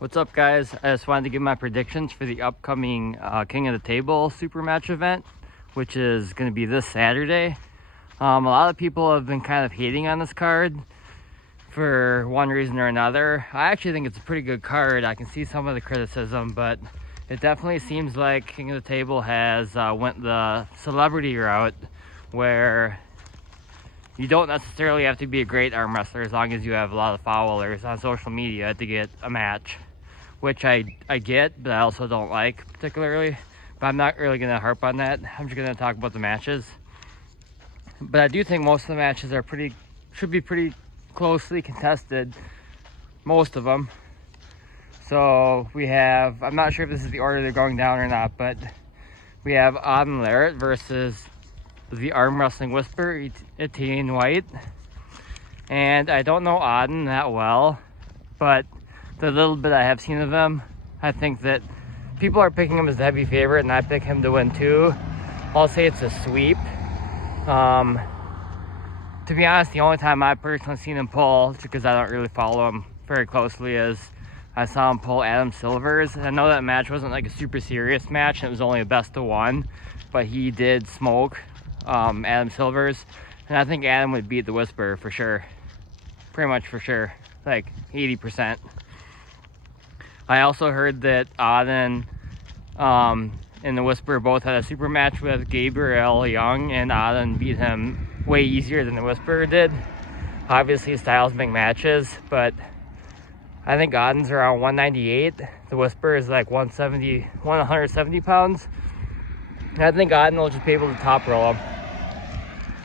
What's up, guys? I just wanted to give my predictions for the upcoming King of the Table super match event, which is going to be this Saturday. A lot of people have been kind of hating on this card for one reason or another. I actually think it's a pretty good card. I can see some of the criticism, but it definitely seems like King of the Table has went the celebrity route, where you don't necessarily have to be a great arm wrestler as long as you have a lot of followers on social media to get a match, which I get, but I also don't like particularly. But I'm not really going to harp on that. I'm just going to talk about the matches. But I do think most of the matches should be pretty closely contested, most of them. So we have, I'm not sure if this is the order they're going down or not, but we have Auden Larrett versus the Arm Wrestling Whisperer, Etienne White. And I don't know Auden that well, but the little bit I have seen of him, I think that people are picking him as the heavy favorite, and I pick him to win too. I'll say it's a sweep. To be honest, the only time I've personally seen him pull, just because I don't really follow him very closely, is I saw him pull Adam Silvers. And I know that match wasn't like a super serious match, and it was only a best of one, but he did smoke Adam Silvers, and I think Adam would beat the Whisperer for sure. Pretty much for sure, like 80%. I also heard that Auden and the Whisperer both had a super match with Gabriel Young, and Auden beat him way easier than the Whisperer did. Obviously, styles make matches, but I think Auden's around 198. The Whisperer is like 170 pounds. And I think Auden will just be able to top roll him,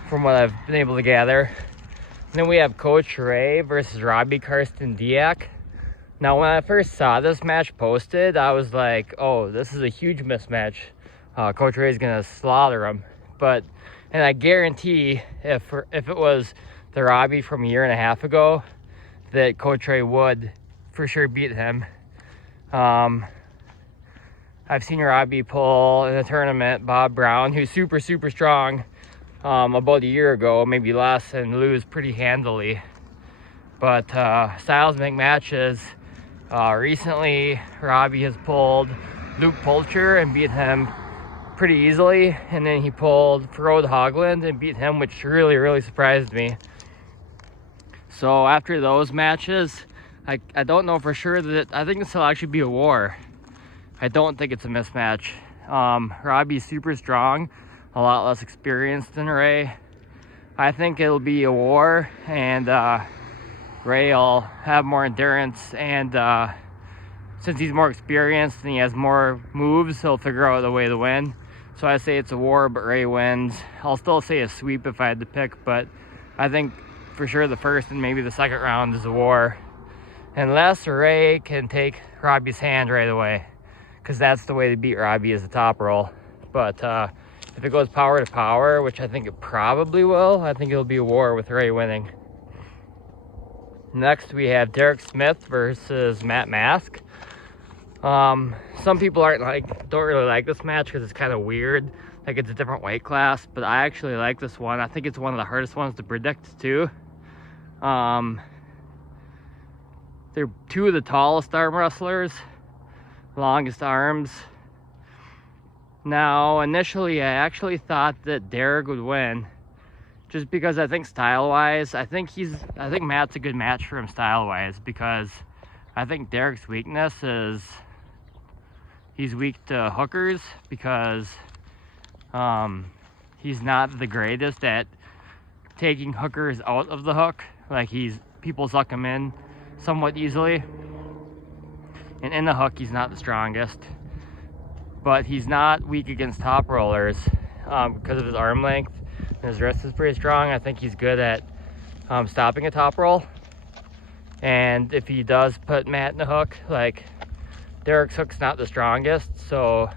from what I've been able to gather. And then we have Coach Ray versus Robbie Karsten Diak. Now, when I first saw this match posted, I was like, oh, this is a huge mismatch. Coach Ray's gonna slaughter him. And I guarantee if it was the Robbie from a year and a half ago, that Coach Ray would for sure beat him. I've seen Robbie pull in a tournament Bob Brown, who's super, super strong, about a year ago, maybe less, and lose pretty handily. But styles make matches. Recently, Robbie has pulled Luke Pulcher and beat him pretty easily, and then he pulled Frode Hogland and beat him, which really, really surprised me. So after those matches, I don't know for sure that I think this will actually be a war. I don't think it's a mismatch. Robbie's super strong, a lot less experienced than Ray. I think it'll be a war, and Ray will have more endurance, and since he's more experienced and he has more moves, he'll figure out a way to win. So I say it's a war, but Ray wins. I'll still say a sweep if I had to pick, but I think for sure the first and maybe the second round is a war, unless Ray can take Robbie's hand right away, because that's the way to beat Robbie, is the top roll. But if it goes power to power, which I think it probably will, I think it'll be a war with Ray winning. Next, we have Derek Smith versus Matt Mask. Some people don't really like this match because it's kind of weird. Like, it's a different weight class, but I actually like this one. I think it's one of the hardest ones to predict too. They're two of the tallest arm wrestlers, longest arms. Now, initially, I actually thought that Derek would win, just because I think style-wise, I think Matt's a good match for him style-wise, because I think Derek's weakness is he's weak to hookers, because he's not the greatest at taking hookers out of the hook. Like, people suck him in somewhat easily, and in the hook he's not the strongest. But he's not weak against top rollers because of his arm length. His wrist is pretty strong. I think he's good at stopping a top roll. And if he does put Matt in the hook, like, Derek's hook's not the strongest, so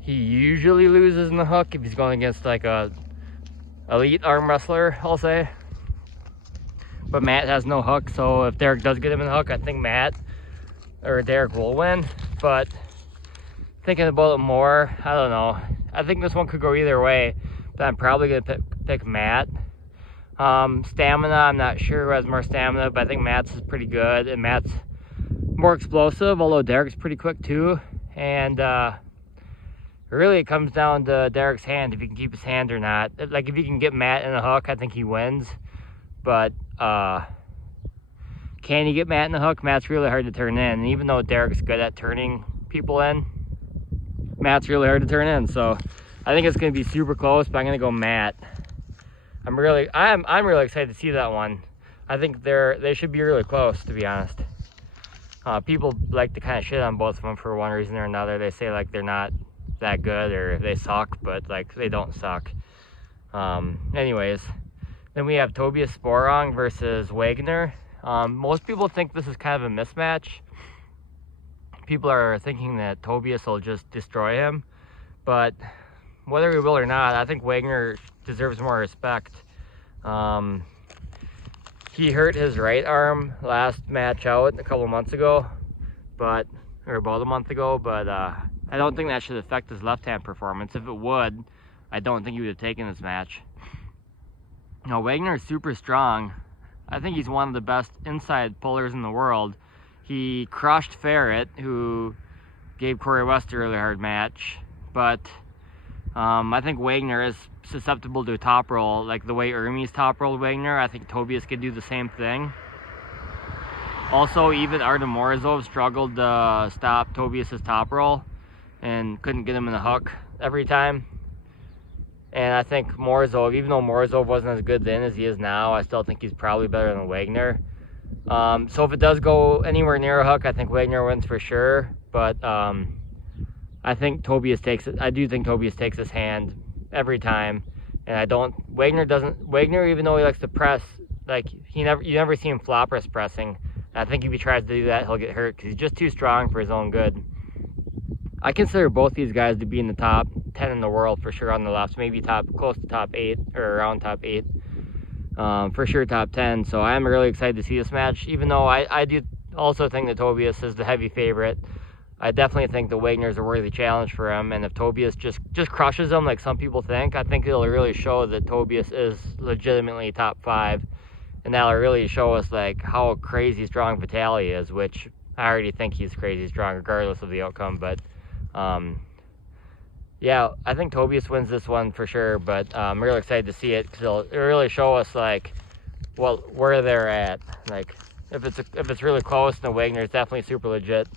he usually loses in the hook if he's going against like a elite arm wrestler, I'll say. But Matt has no hook, so if Derek does get him in the hook, I think Derek will win. But thinking about it more, I don't know. I think this one could go either way, but I'm probably gonna pick Matt. Stamina, I'm not sure who has more stamina, but I think Matt's is pretty good, and Matt's more explosive, although Derek's pretty quick too. And really, it comes down to Derek's hand, if he can keep his hand or not. Like, if he can get Matt in a hook, I think he wins. But can he get Matt in the hook? Matt's really hard to turn in. And even though Derek's good at turning people in, Matt's really hard to turn in. So I think it's going to be super close, but I'm going to go Matt. I'm really excited to see that one. I think they should be really close, to be honest. People like to kind of shit on both of them for one reason or another. They say like they're not that good or they suck, but like they don't suck. Anyways, then we have Tobias Sporrong versus Wagner. Most people think this is kind of a mismatch. People are thinking that Tobias will just destroy him, but whether he will or not, I think Wagner deserves more respect. He hurt his right arm last match out a couple months ago, or about a month ago, but I don't think that should affect his left-hand performance. If it would, I don't think he would have taken this match. Now, Wagner is super strong. I think he's one of the best inside pullers in the world. He crushed Ferret, who gave Corey West a really hard match, but I think Wagner is susceptible to a top roll, like the way Ermey's top rolled Wagner. I think Tobias could do the same thing. Also, even Artem Morozov struggled to stop Tobias's top roll and couldn't get him in the hook every time. And I think Morozov, even though Morozov wasn't as good then as he is now, I still think he's probably better than Wagner. So if it does go anywhere near a hook, I think Wagner wins for sure. But I think Tobias takes it. I do think Tobias takes his hand every time, and Wagner, even though he likes to press, like you never see him flop wrist pressing. I think if he tries to do that, he'll get hurt because he's just too strong for his own good. I consider both these guys to be in the top 10 in the world for sure on the left, maybe close to top 8 or around top 8, for sure top 10. So I'm really excited to see this match, even though I do also think that Tobias is the heavy favorite. I definitely think the Wagner's a worthy challenge for him, and if Tobias just crushes him like some people think, I think it'll really show that Tobias is legitimately top 5, and that'll really show us like how crazy strong Vitali is, which I already think he's crazy strong regardless of the outcome. But yeah, I think Tobias wins this one for sure, but I'm really excited to see it because it'll really show us like where they're at. Like if it's really close, then Wagner's definitely super legit.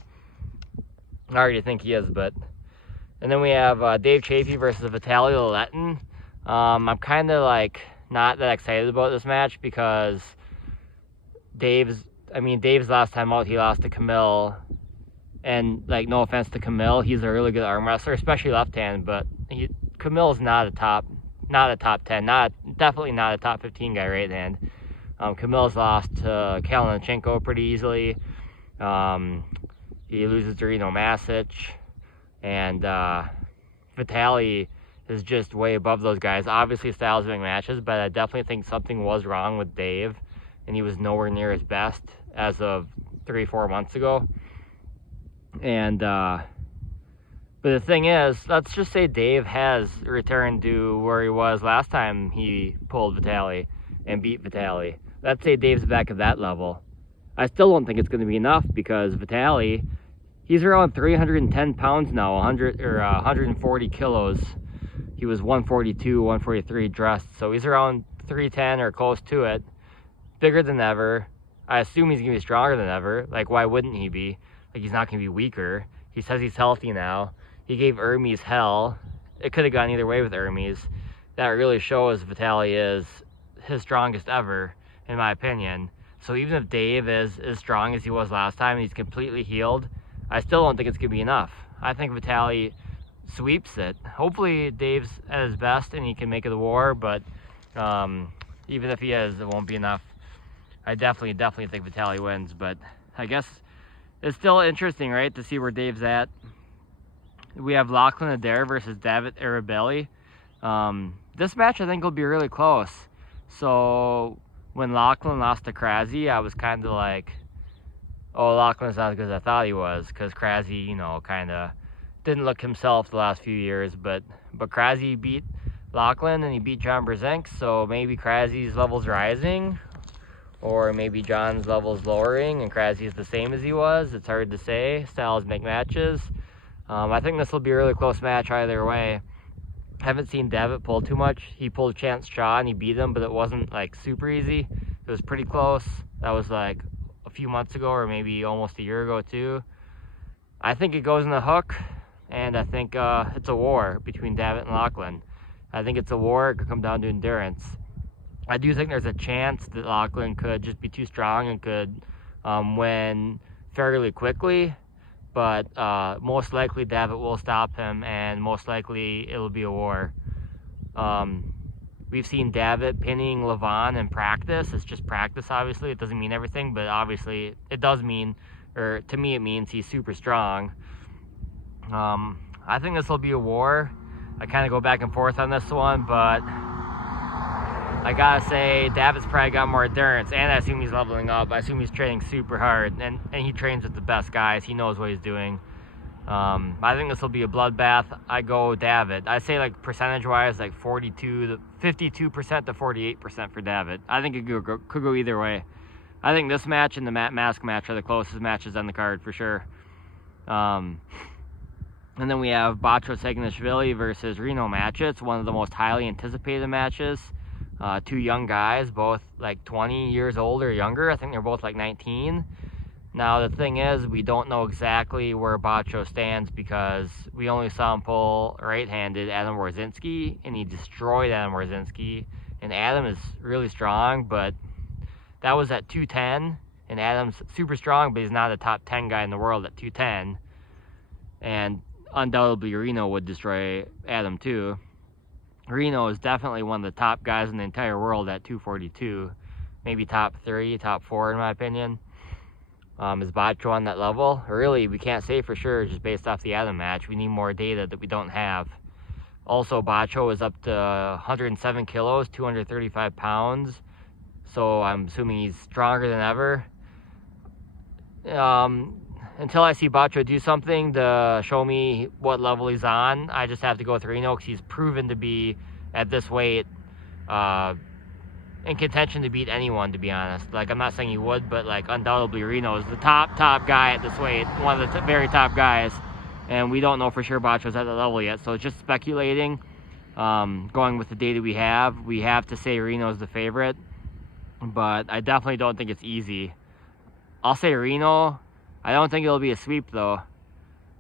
I already think he is, and then we have Dave Chafee versus Vitaly Lelettin. I'm kind of like not that excited about this match because Dave's last time out, he lost to Camille, and like no offense to Camille, he's a really good arm wrestler, especially left hand, but Camille's not a top 10, definitely not a top 15 guy right hand. Camille's lost to Kalinichenko pretty easily. He loses to Reno Masic, and Vitaly is just way above those guys. Obviously, styles winning matches, but I definitely think something was wrong with Dave, and he was nowhere near his best as of 3-4 months ago. And but the thing is, let's just say Dave has returned to where he was last time he pulled Vitaly and beat Vitaly. Let's say Dave's back at that level. I still don't think it's going to be enough because Vitaly, he's around 310 pounds now, 140 kilos. He was 142, 143 dressed, so he's around 310 or close to it. Bigger than ever. I assume he's going to be stronger than ever. Like, why wouldn't he be? Like, he's not going to be weaker. He says he's healthy now. He gave Ermey's hell. It could have gone either way with Ermey's. That really shows Vitaly is his strongest ever, in my opinion. So even if Dave is as strong as he was last time and he's completely healed, I still don't think it's going to be enough. I think Vitaly sweeps it. Hopefully Dave's at his best and he can make it a war, but even if he is, it won't be enough. I definitely think Vitaly wins, but I guess it's still interesting, right, to see where Dave's at. We have Lachlan Adair versus David Arabelli. This match I think will be really close. So when Lachlan lost to Krasi, I was kind of like, oh, Lachlan's not as good as I thought he was, because Krasi, kind of didn't look himself the last few years, but Krasi beat Lachlan and he beat John Brzenk, so maybe Krasi's level's rising, or maybe John's level's lowering and Kraszy's the same as he was. It's hard to say. Styles make matches. I think this will be a really close match either way. Haven't seen Davitt pull too much. He pulled Chance Shaw and he beat him, but it wasn't like super easy. It was pretty close. That was like a few months ago, or maybe almost a year ago too. I think it goes in the hook, and I think it's a war between Davitt and Lachlan. I think it's a war. It could come down to endurance. I do think there's a chance that Lachlan could just be too strong and could win fairly quickly. But most likely Davitt will stop him, and most likely it'll be a war. We've seen Davitt pinning Levon in practice. It's just practice, obviously. It doesn't mean everything, but obviously it does mean, or to me it means he's super strong. I think this will be a war. I kind of go back and forth on this one, but I gotta say, Davitt's probably got more endurance, and I assume he's leveling up. I assume he's training super hard, and he trains with the best guys. He knows what he's doing. I think this will be a bloodbath. I go Davitt. I say like percentage-wise, like 52% to 48% for Davitt. I think it could go either way. I think this match and the mask match are the closest matches on the card for sure. And then we have Batcho Saakashvili versus Reno Matches. It's one of the most highly anticipated matches. Two young guys, both like 20 years old or younger. I think they're both like 19. Now, the thing is, we don't know exactly where Batcho stands because we only saw him pull right-handed Adam Warszynski, and he destroyed Adam Warszynski. And Adam is really strong, but that was at 210, and Adam's super strong, but he's not a top 10 guy in the world at 210. And undoubtedly, Reno would destroy Adam too. Reno is definitely one of the top guys in the entire world at 242. Maybe top 3, top 4 in my opinion. Is Batcho on that level? Really, we can't say for sure just based off the Adam match. We need more data that we don't have. Also, Batcho is up to 107 kilos, 235 pounds. So I'm assuming he's stronger than ever. Until I see Batcho do something to show me what level he's on, I just have to go with Reno because he's proven to be, at this weight, in contention to beat anyone, to be honest. Like, I'm not saying he would, but, like, undoubtedly Reno is the top guy at this weight, one of the very top guys. And we don't know for sure Batcho's at that level yet, so it's just speculating. Going with the data we have to say Reno's the favorite. But I definitely don't think it's easy. I'll say Reno. I don't think it'll be a sweep, though.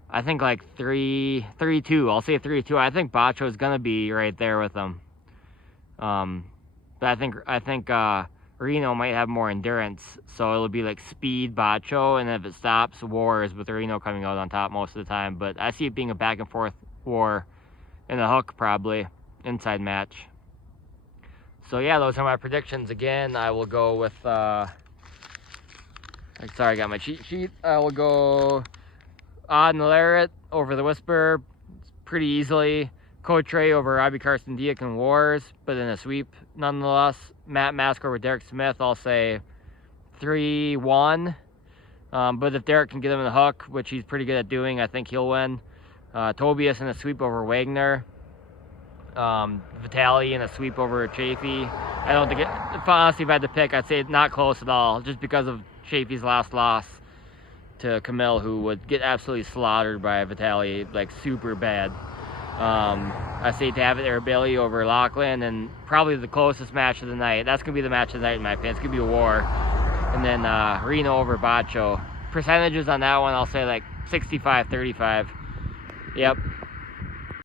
I think like 3-2. I'll say 3-2. I think Batcho's going to be right there with him. But I think Reno might have more endurance. So it'll be like speed Batcho, and if it stops, wars with Reno coming out on top most of the time. But I see it being a back and forth war in the hook, probably. Inside match. So yeah, those are my predictions. Again, I will go with... sorry, I got my cheat sheet. I will go Odd and Lariat over the Whisper pretty easily. Cotre over Robbie Carson Diak in Wars, but in a sweep nonetheless. Matt Mask over Derek Smith, I'll say 3-1. But if Derek can get him in the hook, which he's pretty good at doing, I think he'll win. Tobias in a sweep over Wagner. Vitali in a sweep over Chafee. I don't think honestly, if I had to pick, I'd say not close at all, just because of Chafee's last loss to Camille, who would get absolutely slaughtered by Vitali, like super bad. I say Davitt Arabelli over Lachlan, and probably the closest match of the night. That's going to be the match of the night in my opinion. It's going to be a war. And then Reno over Batcho. Percentages on that one, I'll say like 65-35. Yep.